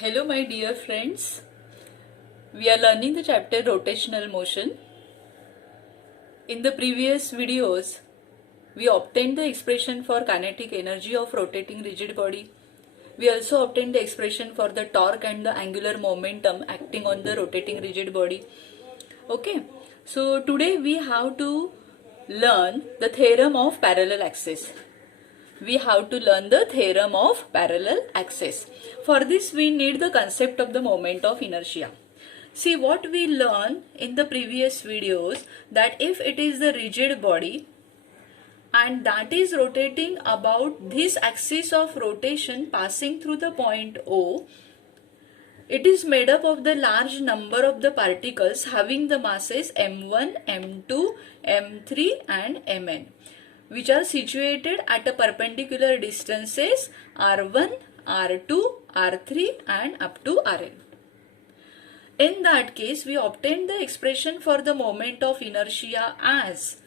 Hello my dear friends, we are learning the chapter rotational motion. In the previous videos, we obtained the expression for kinetic energy of rotating rigid body. We also obtained the expression for the torque and the angular momentum acting on the rotating rigid body. Okay, so today we have to learn the theorem of parallel axis. We have to learn the theorem of parallel axis. For this we need the concept of the moment of inertia. See what we learned in the previous videos, that if it is the rigid body and that is rotating about this axis of rotation passing through the point O, it is made up of the large number of the particles having the masses m1, m2, m3 and mn, which are situated at a perpendicular distances r1, r2, r3 and up to rn. In that case, we obtain the expression for the moment of inertia as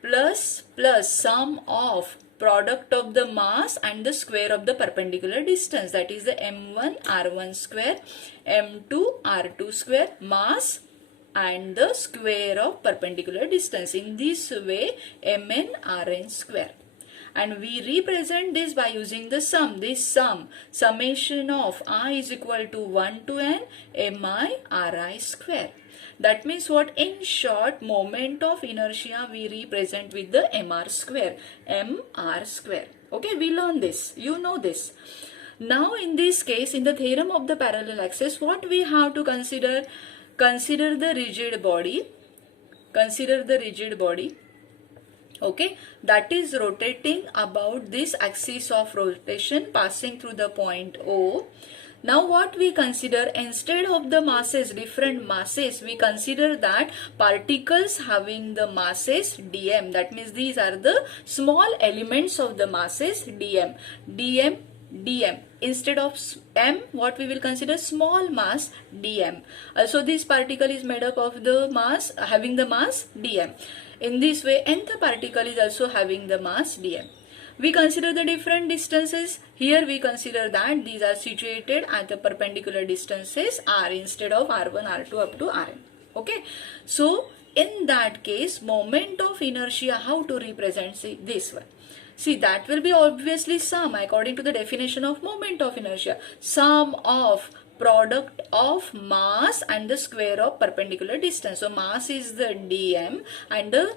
plus sum of product of the mass and the square of the perpendicular distance, that is the m1 r1 square, m2 r2 square, mass and the square of perpendicular distance. In this way, mn rn square. And we represent this by using the sum. This summation of I is equal to 1 to n mi ri square. That means what? In short, moment of inertia we represent with the mr square. mr square. Okay, we learn this. You know this. Now in this case, in the theorem of the parallel axis, what we have to consider? Consider the rigid body. Consider the rigid body. Okay, that is rotating about this axis of rotation passing through the point O. Now what we consider, instead of the masses, different masses, we consider that particles having the masses dm. That means these are the small elements of the masses dm. dm. Instead of m, what we will consider? Small mass dm. Also this particle is made up of the mass, having the mass dm. In this way, nth particle is also having the mass dm. We consider the different distances. Here we consider that these are situated at the perpendicular distances r instead of r1, r2 up to rn. Okay. So in that case, moment of inertia, how to represent? See this one. See, that will be obviously sum according to the definition of moment of inertia. Sum of product of mass and the square of perpendicular distance. So mass is the dm and the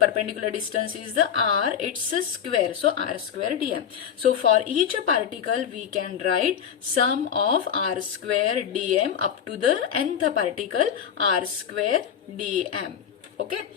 perpendicular distance is the r, it's a square, so r square dm. So for each particle we can write sum of r square dm up to the nth particle r square dm. Okay.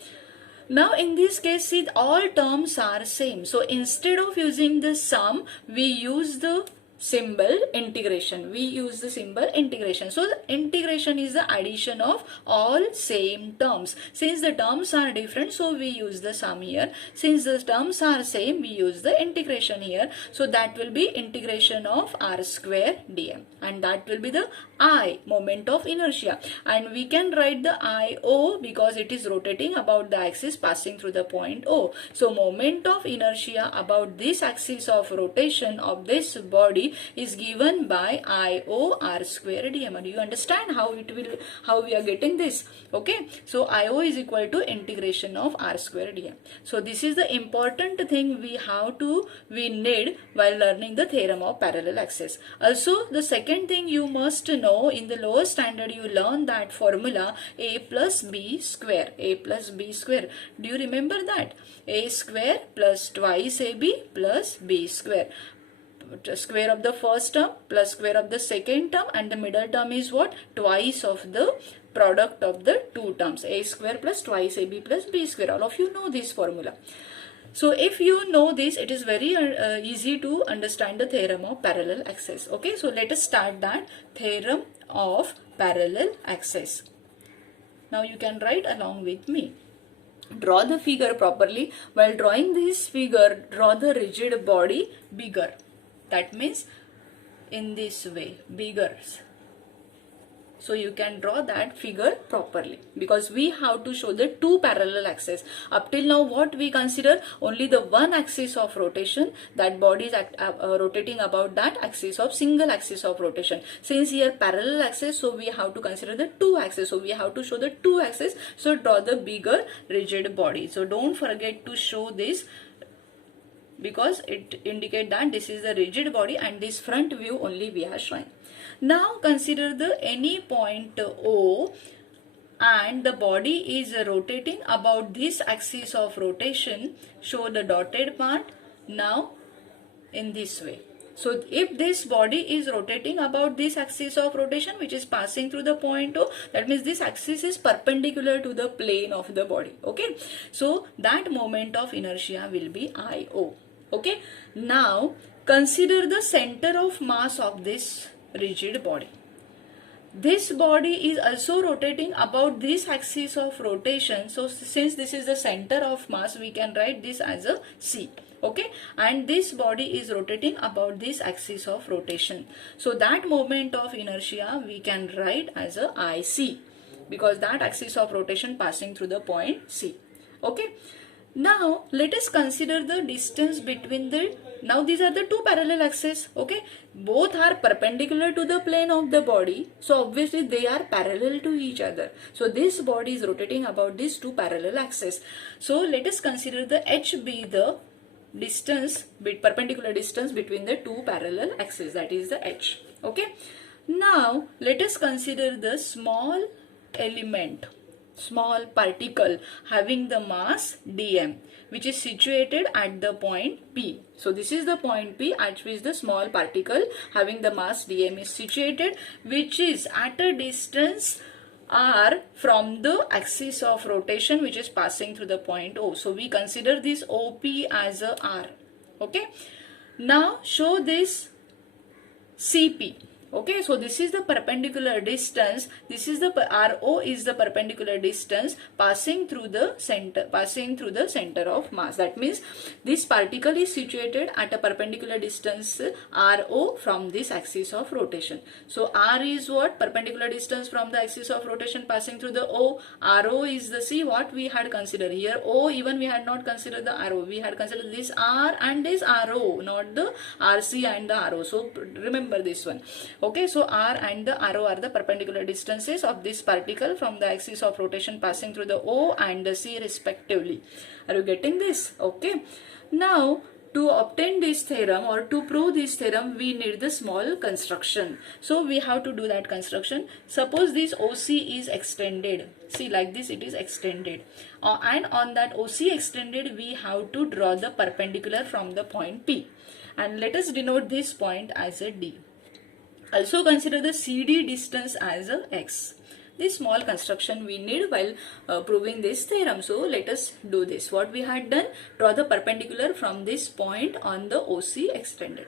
Now in this case, see, all terms are same. So instead of using the sum, we use the symbol integration. We use the symbol integration. So the integration is the addition of all same terms. Since the terms are different, so we use the sum here. Since the terms are same, we use the integration here. So that will be integration of r square dm, and that will be the I, moment of inertia. And we can write the IO because it is rotating about the axis passing through the point O. So moment of inertia about this axis of rotation of this body is given by IO r square dm. And you understand how we are getting this? Okay. So IO is equal to integration of r square dm. So this is the important thing we need while learning the theorem of parallel axis. Also, the second thing you must know, in the lower standard you learn that formula a plus b square. A plus b square. Do you remember that? A square plus twice ab plus b square. Square of the first term plus square of the second term, and the middle term is what? Twice of the product of the two terms. A square plus twice ab plus b square. All of you know this formula. So if you know this, it is very easy to understand the theorem of parallel axis. Okay, so let us start that theorem of parallel axis. Now you can write along with me. Draw the figure properly. While drawing this figure, draw the rigid body bigger. That means in this way, bigger. So you can draw that figure properly, because we have to show the two parallel axes. Up till now what we consider? Only the one axis of rotation, that body is rotating about that axis of single axis of rotation. Since here parallel axis, so we have to consider the two axes. So we have to show the two axes. So draw the bigger rigid body. So don't forget to show this, because it indicates that this is the rigid body and this front view only we are showing. Now consider the any point O, and the body is rotating about this axis of rotation. Show the dotted part now in this way. So if this body is rotating about this axis of rotation which is passing through the point O, that means this axis is perpendicular to the plane of the body. Okay, so that moment of inertia will be IO. Okay, now consider the center of mass of this rigid body. This body is also rotating about this axis of rotation. So since this is the center of mass, we can write this as a C. Okay, and this body is rotating about this axis of rotation. So that moment of inertia we can write as a IC, because that axis of rotation passing through the point C. Okay. Now let us consider the distance between the, now these are the two parallel axes. Okay, both are perpendicular to the plane of the body, so obviously they are parallel to each other. So this body is rotating about these two parallel axes. So let us consider the H be the distance, perpendicular distance between the two parallel axes, that is the H. Okay, now let us consider the small element, small particle having the mass dm, which is situated at the point P. So this is the point P at which the small particle having the mass dm is situated, which is at a distance r from the axis of rotation which is passing through the point O. So we consider this OP as a r. Okay, now show this CP. Okay, so this is the perpendicular distance. This is the RO is the perpendicular distance passing through the center of mass. That means this particle is situated at a perpendicular distance RO from this axis of rotation. So R is what? Perpendicular distance from the axis of rotation passing through the O. RO is the C, what we had considered here. O, even we had not considered the RO. We had considered this R and this RO, not the RC and the RO. So remember this one. Okay, so R and the RO are the perpendicular distances of this particle from the axis of rotation passing through the O and the C respectively. Are you getting this? Okay. Now, to obtain this theorem or to prove this theorem, we need the small construction. So we have to do that construction. Suppose this OC is extended. See, like this it is extended. And on that OC extended, we have to draw the perpendicular from the point P. And let us denote this point as a D. Also consider the CD distance as a X. This small construction we need while proving this theorem. So let us do this. What we had done, draw the perpendicular from this point on the OC extended.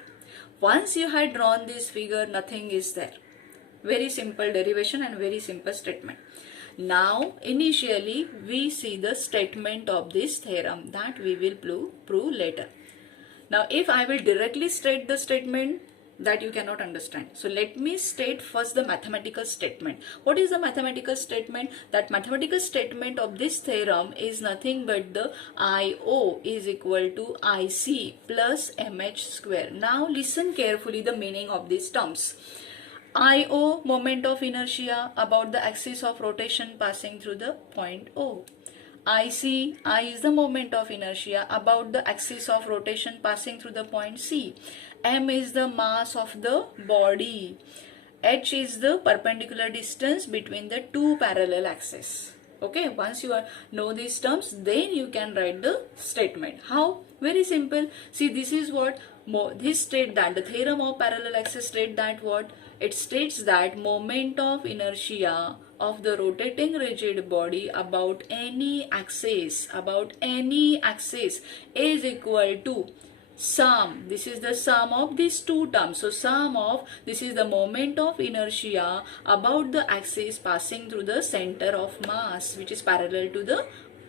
Once you had drawn this figure, nothing is there. Very simple derivation and very simple statement. Now initially we see the statement of this theorem that we will prove later. Now if I will directly state the statement, that you cannot understand. So let me state first the mathematical statement. What is the mathematical statement? That mathematical statement of this theorem is nothing but the IO is equal to IC plus MH square. Now listen carefully the meaning of these terms. IO, moment of inertia about the axis of rotation passing through the point O. IC, I is the moment of inertia about the axis of rotation passing through the point C. M is the mass of the body. H is the perpendicular distance between the two parallel axes. Okay, once you know these terms, then you can write the statement. How? Very simple. See, this is what this state that the theorem of parallel axis state that what? It states that moment of inertia of the rotating rigid body about any axis is equal to sum. This is the sum of these two terms. So sum of, this is the moment of inertia about the axis passing through the center of mass, which is parallel to the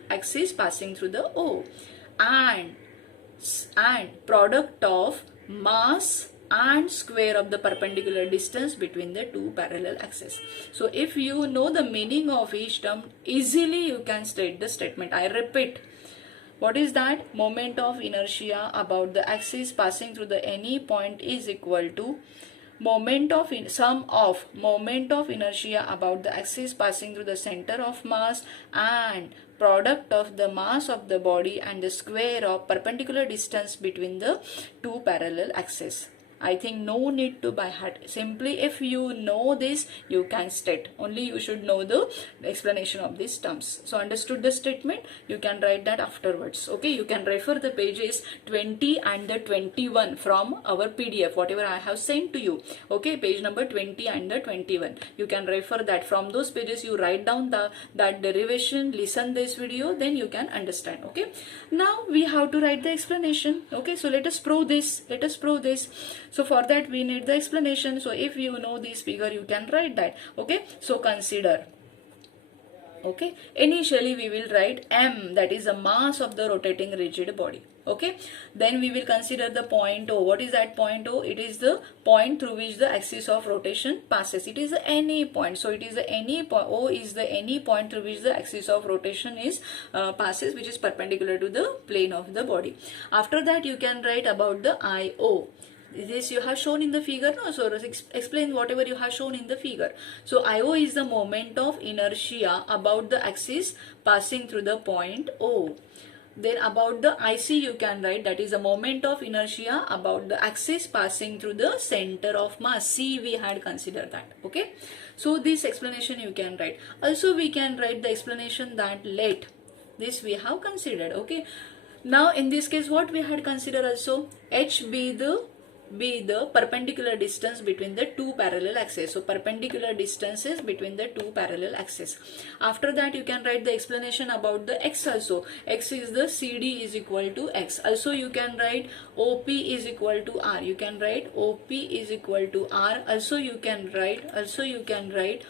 axis passing through the O, and product of mass and square of the perpendicular distance between the two parallel axes. So if you know the meaning of each term, easily you can state the statement. I repeat, what is that? Moment of inertia about the axis passing through the any point is equal to sum of moment of inertia about the axis passing through the center of mass and product of the mass of the body and the square of perpendicular distance between the two parallel axes. I think no need to by heart. Simply if you know this, you can state. Only you should know the explanation of these terms. So understood the statement? You can write that afterwards. Okay, you can refer the pages 20 and the 21 from our PDF, whatever I have sent to you. Okay, page number 20 and the 21. You can refer that. From those pages you write down that derivation, listen this video, then you can understand. Okay, now we have to write the explanation. Okay, so let us prove this. So for that we need the explanation. So if you know this figure, you can write that. Okay, so consider. Okay, initially we will write m, that is the mass of the rotating rigid body. Okay, then we will consider the point O. What is that point O? It is the point through which the axis of rotation passes. It is any point. So it is the any point. O is the any point through which the axis of rotation is passes, which is perpendicular to the plane of the body. After that you can write about the IO. This you have shown in the figure, no? So explain whatever you have shown in the figure. So IO is the moment of inertia about the axis passing through the point O. Then about the IC you can write, that is a moment of inertia about the axis passing through the center of mass. C we had considered that. Okay, so this explanation you can write. Also we can write the explanation that let. This we have considered. Okay, now in this case what we had considered also, H be the perpendicular distance between the two parallel axes. So perpendicular distances between the two parallel axes. After that you can write the explanation about the x also. X is the CD is equal to x. Also you can write OP is equal to R. You can write OP is equal to R. Also you can write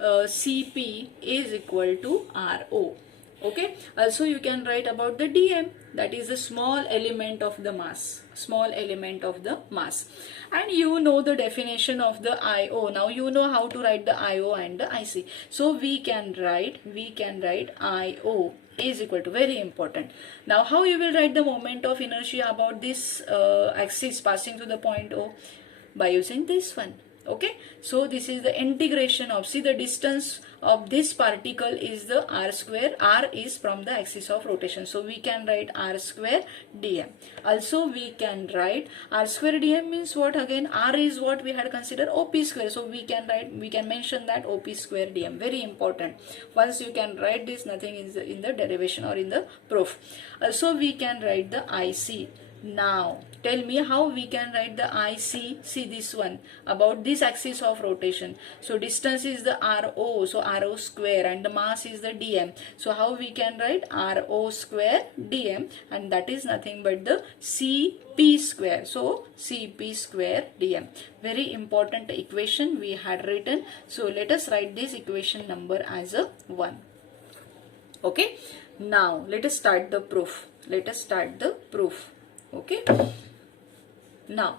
CP is equal to RO. Okay, also you can write about the dm, that is a small element of the mass, and you know the definition of the IO. Now you know how to write the IO and the IC. So we can write IO is equal to, very important. Now how you will write the moment of inertia about this axis passing through the point O? By using this one. Okay, so this is the integration of, see the distance of this particle is the r square. R is from the axis of rotation, so we can write r square dm. Also we can write r square dm means what? Again r is what we had considered OP square, so we can mention that OP square dm. Very important. Once you can write this, nothing is in the derivation or in the proof. Also we can write the IC. Now tell me how we can write the IC. See this one, about this axis of rotation. So distance is the RO, so RO square, and the mass is the dm. So how we can write RO square dm, and that is nothing but the CP square. So CP square dm. Very important equation we had written. So let us write this equation number as a 1. Okay, now let us start the proof. Okay, now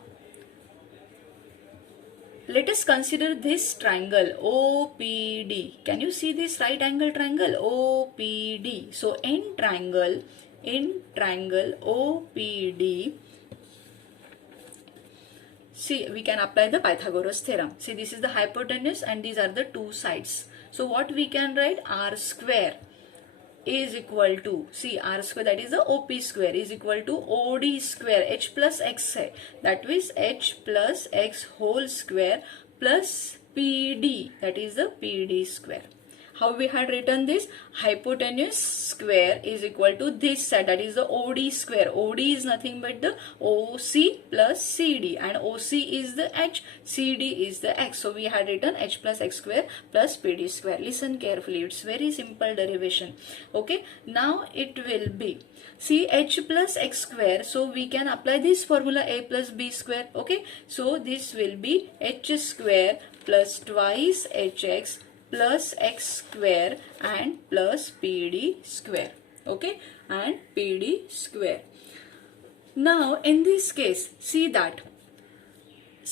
let us consider this triangle OPD. Can you see this right angle triangle OPD? So in triangle OPD, see we can apply the Pythagoras theorem. See this is the hypotenuse and these are the two sides. So what we can write, r square is equal to, see r square, that is the OP square, is equal to OD square, h plus x hai, that is h plus x whole square plus PD, that is the PD square. How we had written this? Hypotenuse square is equal to this side, that is the OD square. OD is nothing but the OC plus CD, and OC is the h, CD is the x. So we had written h plus x square plus PD square. Listen carefully, it's very simple derivation. Okay, now it will be, see h plus x square, so we can apply this formula a plus b square. Okay, so this will be h square plus twice hx plus x square and plus PD square. Okay, and PD square. Now in this case, see that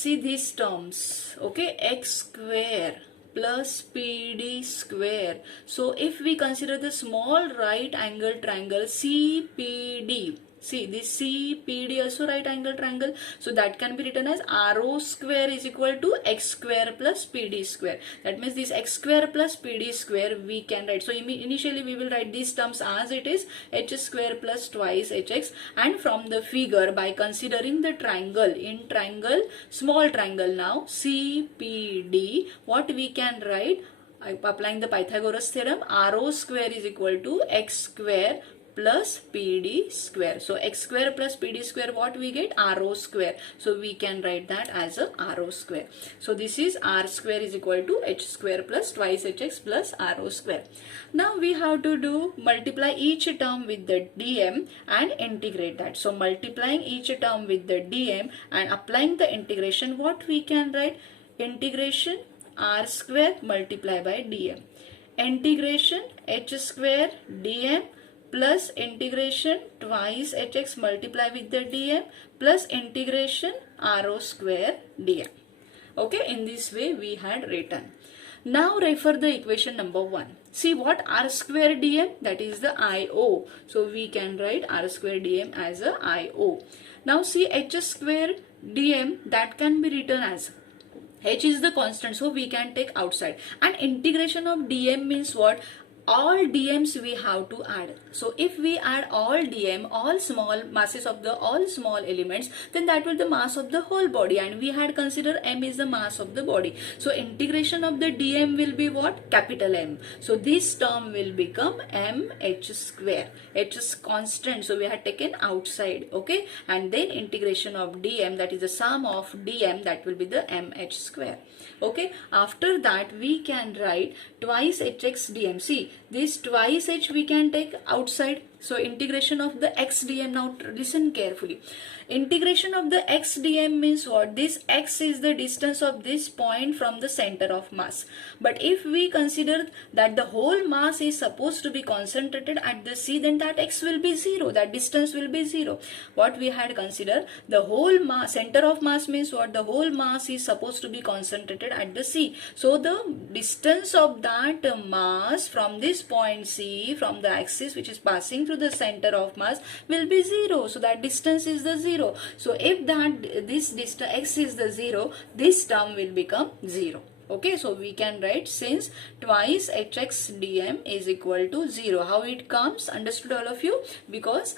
see these terms, okay, x square plus PD square. So if we consider the small right angle triangle CPD, see this CPD also right angle triangle, so that can be written as RO square is equal to x square plus PD square. That means this x square plus PD square we can write. So initially we will write these terms as it is, h square plus twice hx, and from the figure by considering the triangle, in triangle, small triangle now CPD, what we can write, applying the Pythagoras theorem, RO square is equal to x square plus PD square. So x square plus PD square, what we get? RO square. So we can write that as a RO square. So this is R square is equal to h square plus twice hx plus RO square. Now we have to do multiply each term with the dm and integrate that. So multiplying each term with the dm and applying the integration, what we can write? Integration R square multiply by dm. Integration h square dm plus integration twice hx multiply with the dm plus integration RO square dm. Okay, in this way we had written. Now refer the equation number 1. See what R square dm, that is the IO. So we can write R square dm as a IO. Now see h square dm, that can be written as, h is the constant, so we can take outside, and integration of dm means what? All dm's we have to add. So if we add all dm, all small masses of the all small elements, then that will be the mass of the whole body, and we had considered m is the mass of the body. So integration of the dm will be what? Capital M. So this term will become mh square. H is constant, so we had taken outside, okay, and then integration of dm, that is the sum of dm, that will be the mh square. Okay, after that we can write twice hx dm. See this twice h we can take outside. So integration of the x dm, now listen carefully. Integration of the x dm means what? This x is the distance of this point from the center of mass. But if we consider that the whole mass is supposed to be concentrated at the C, then that x will be 0, that distance will be 0. What we had considered, the whole mass, center of mass means what? The whole mass is supposed to be concentrated at the C. So the distance of that mass from this point C, from the axis which is passing through the center of mass, will be 0. So that distance is the 0. So if that this distance x is the 0, this term will become 0. Okay, so we can write, since twice hx dm is equal to 0. How it comes? Understood all of you? Because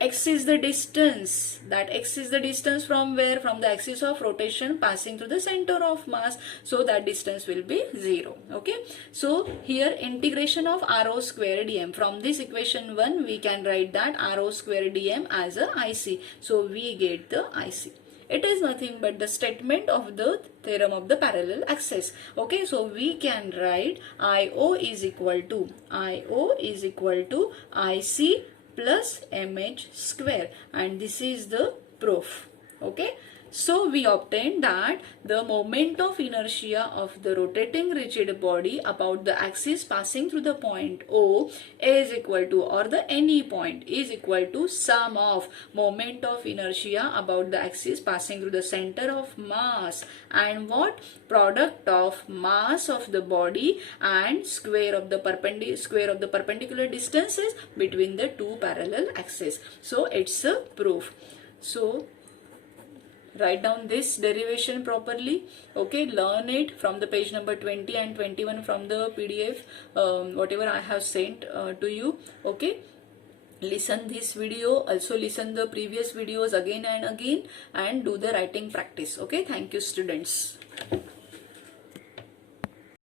x is the distance, that x is the distance from where? From the axis of rotation passing through the center of mass, so that distance will be 0. Okay, so here integration of RO square dm, from this equation 1 we can write that RO square dm as a IC. So we get the IC. It is nothing but the statement of the theorem of the parallel axis. Okay, so we can write IO is equal to IC plus mh square, and this is the proof. Okay, so we obtained that the moment of inertia of the rotating rigid body about the axis passing through the point O is equal to, or the any point is equal to, sum of moment of inertia about the axis passing through the center of mass and what? Product of mass of the body and square of the perpendicular distances between the two parallel axes. So it's a proof. So write down this derivation properly. Okay, learn it from the page number 20 and 21 from the PDF, whatever I have sent to you. Okay, listen this video, also listen the previous videos again and again, and do the writing practice. Okay, thank you students.